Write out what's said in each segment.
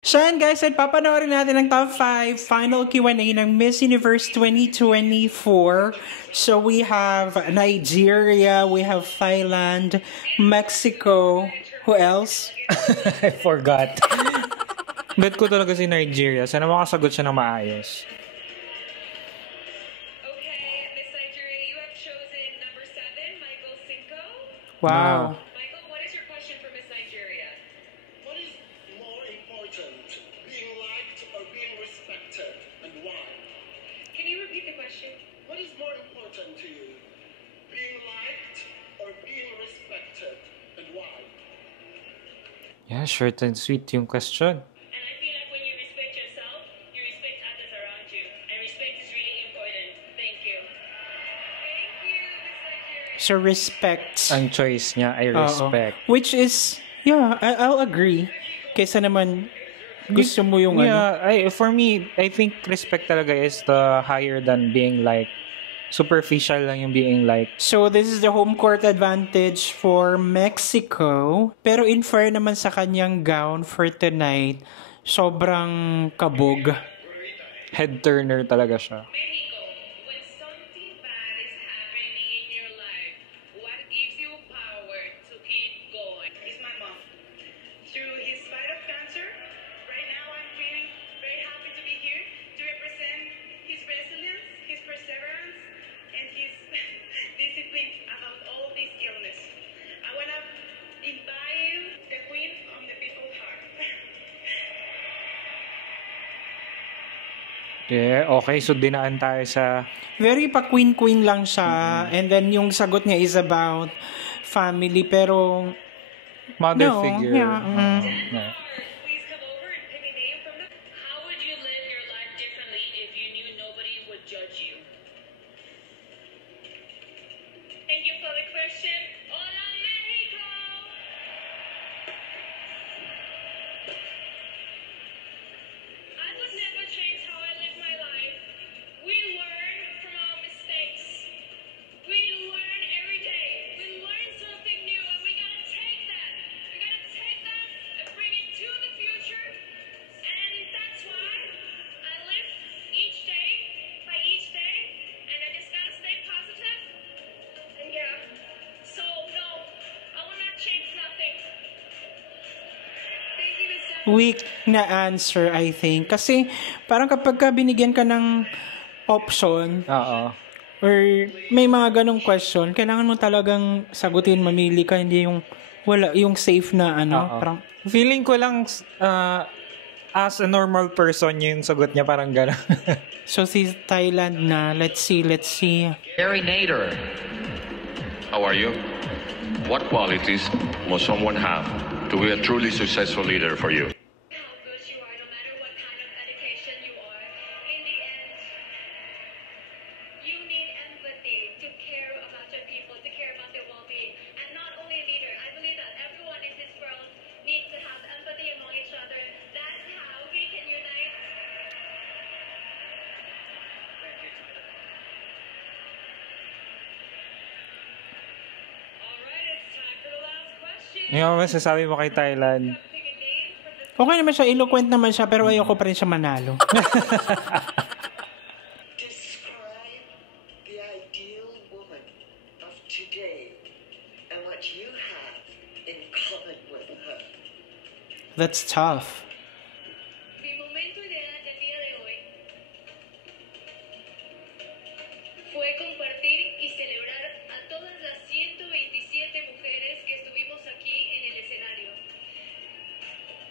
So yan guys, at papanoorin natin ang top 5 final Q&A ng Miss Universe 2024. So we have Nigeria, we have Thailand, Mexico, who else? I forgot. Bet ko talaga si Nigeria. Sana makasagot siya ng maayos. Okay, Miss Nigeria, you have chosen number 7, Michael Cinco. Wow. Michael, what is your question for Miss Nigeria? What is more important, being liked or being respected, and why? Can you repeat the question? What is more important to you, being liked or being respected, and why? Yeah, short and sweet yung question. And I feel like when you respect yourself, you respect others around you. And respect is really important. Thank you. Thank you, Miss Nigeria. So respect. Ang choice niya ay respect. Which is, yeah, I'll agree. Kaysa naman, gusto mo yung For me, I think respect talaga is the higher than being like. Superficial lang yung being like. So this is the home court advantage for Mexico. Pero in fair naman sa kanyang gown for tonight, sobrang kabog. Head turner talaga siya. Mexico, when something bad is happening in your life, what gives you power to keep going? Is my mom. Through his fight of cancer, right now I'm feeling very happy to be here to represent his resilience, his perseverance, and his discipline about all this illness. I want to invite you, the queen of the people's heart. Yeah, okay. So, dinaan tayo sa... Very pa queen lang siya. And then yung sagot niya is about family. Pero, mother no, figure. Yeah, No. Please come over and pick a name from the... How would you live your life differently if you knew nobody would judge you? Thank you for the question. Hola, Mexico! I would never change how I live my life. We learn from our mistakes. We learn every day. We learn something new, and we gotta take that. We gotta take that and bring it to the future. And that's why I live each day by each day, and I just gotta stay positive. And yeah, so no, I will not change nothing. Thank you, Miss Sarah. weak na answer, I think. Kasi, parang kapag ka binigyan ka ng option, Oo. or may mga ganong question, kailangan mo talagang sagutin, mamili ka, hindi yung wala, yung safe na Oo. parang, Feeling ko lang as a normal person yung sagot niya parang gano'n. so si Thailand na, let's see. Gary Nader. How are you? What qualities must someone have to be a truly successful leader for you? How good you are, no matter what kind of education you are. In the end, you need empathy to care about your people, to care about their well-being. And not only a leader, I believe that everyone in this world needs to have empathy among each other. That's how we can unite. All right, it's time for the last question. Yung masasabi mo kay Thailand. Pick a name from the Okay naman siya, eloquent naman siya, pero ayoko pa rin siya manalo. Describe the ideal woman of today and what you have in common with her. That's tough. Mi momento ideal del día de hoy fue compartir y celebrar a todas las 127 mujeres que estuvimos aquí en el escenario.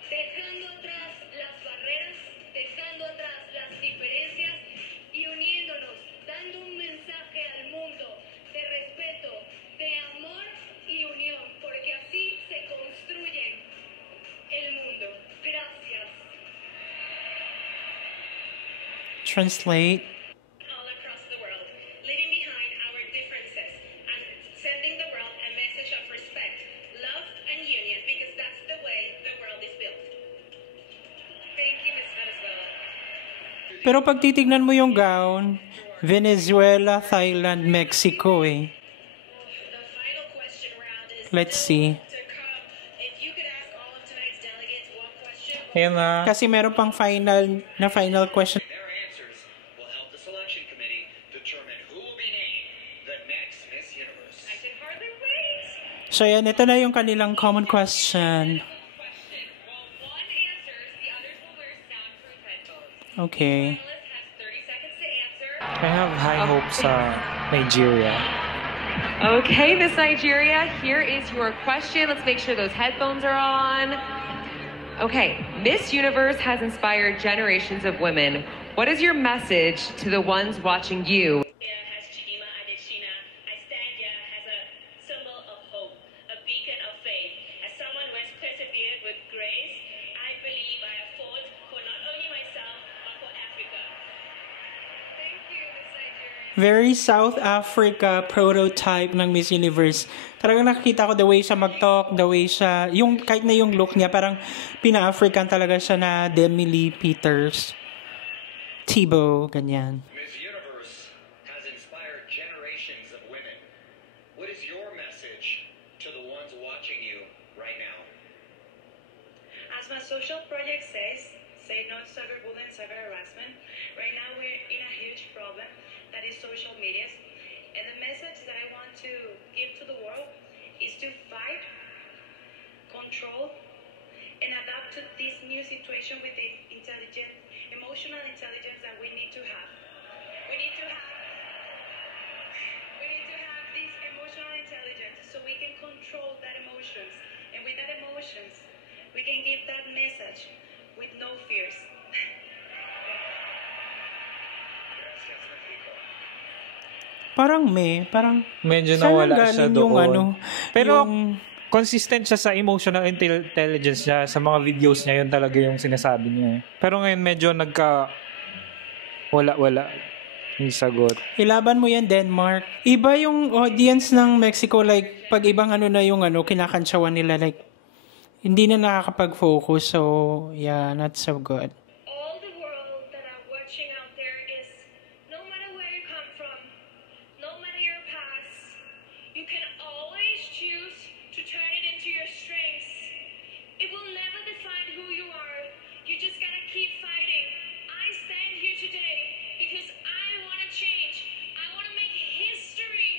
Dejando atrás las barreras, dejando atrás las diferencias y uniéndonos, dando un mensaje al mundo de respeto, de amor y unión, porque así se construye el mundo. Gracias. Translate. All across the world, leaving behind our differences and sending the world a message of respect, love, and union, because that's the way the world is built. Thank you, Miss Venezuela. Pero pag titignan mo yung gown, Venezuela, Thailand, Mexico The final question round is Let's still see. to come. If you could ask all of tonight's delegates one question, Ayun na. Kasi meron pang final question. Their answers will help the selection committee determine who will be named the next Miss Universe. I can hardly wait. So yan, ito na yung kanilang common question. Question. While one answers, the others will wear soundproof headphones. Okay. Finalist has 30 seconds to answer. I have high hopes sa Nigeria. Okay, Miss Nigeria, here is your question. Let's make sure those headphones are on. Okay, Miss Universe has inspired generations of women. What is your message to the ones watching you? Has Chidima Adesina. I stand here as a symbol of hope, a beacon of faith. As someone who has persevered with grace, I believe I have fought for not only myself, but for Africa. Thank you, Miss Nigeria. Very South Africa prototype ng Miss Universe. Talagang nakikita ko the way siya mag-talk, the way siya, yung kahit na yung look niya, parang pina-African talaga siya na Demi Lee Peters. Tebow, ganyan. Miss Universe has inspired generations of women. What is your message to the ones watching you right now? As my social project says, say no to cyberbullying and cyber harassment. Right now we're in a huge problem that is social media. And the message that I want to give to the world is to fight, control, and adapt to this new situation with the emotional intelligence that we need to have. We need to have this emotional intelligence so we can control that emotions. And with that emotions, we can give that message with no fears. Parang Medyo saan nawala nanggaling siya yung doon. ano, Pero yung- consistent siya sa emotional intelligence niya. Sa mga videos niya, yun talaga yung sinasabi niya. Pero ngayon medyo wala yung sagot. Ilaban mo yan, Denmark. Iba yung audience ng Mexico, like, pag ibang ano na yung kinakantsawan nila, like, hindi na nakakapag-focus. So, yeah, not so good. All the world that are watching out there is no matter where you come from, no matter your past, you can always choose to turn it into your strengths. It will never define who you are. You just gotta keep fighting. I stand here today because I want to change. I want to make history.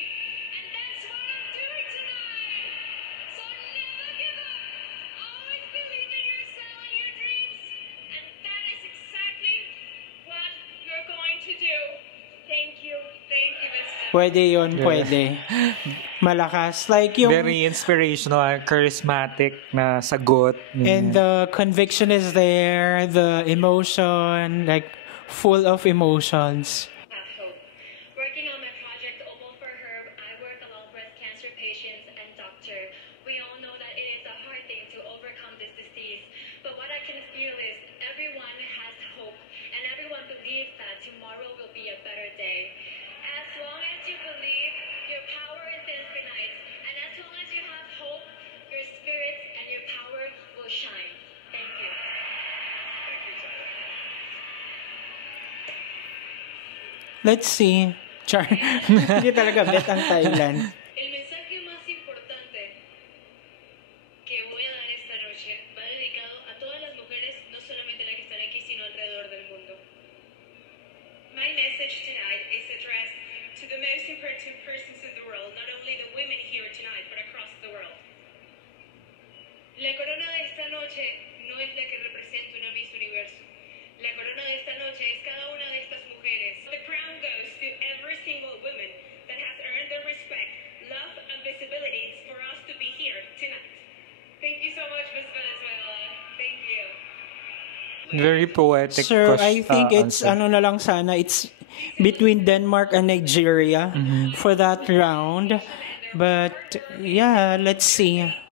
And that's what I'm doing tonight. So never give up. Always believe in yourself and your dreams. And that is exactly what you're going to do. Thank you. Thank you, Mr. Pwede yun, pwede. Malakas. Like yung... Very inspirational, charismatic na sagot. And the conviction is there, the emotion, like, full of emotions. Have hope. Working on my project Opal for Herb, I work along breast cancer patients and doctor. We all know that it is a hard thing to overcome this disease. But what I can feel is everyone has hope and everyone believes that tomorrow will be a better day. As long as you believe, your power is infinite. And as long as you have hope, your spirit and your power will shine. Thank you. Thank you, Tyler. Let's see. Char. Hindi talaga bet ang Thailand. El mensaje más importante que voy a dar esta noche va dedicado a todas las mujeres, no solamente las que están aquí, sino alrededor del mundo. My message tonight is addressed to the most important persons in the world, not only the women here tonight, but across the world. La corona de esta noche no es la que representa una Miss Universo. La corona de esta noche es cada una de estas mujeres. The crown goes to every single woman that has earned the respect, love, and visibility for us to be here tonight. Thank you so much, Miss Venezuela. Thank you. Very poetic. So, I think it's, answer. ano na lang sana, it's between Denmark and Nigeria for that round. But, yeah, let's see.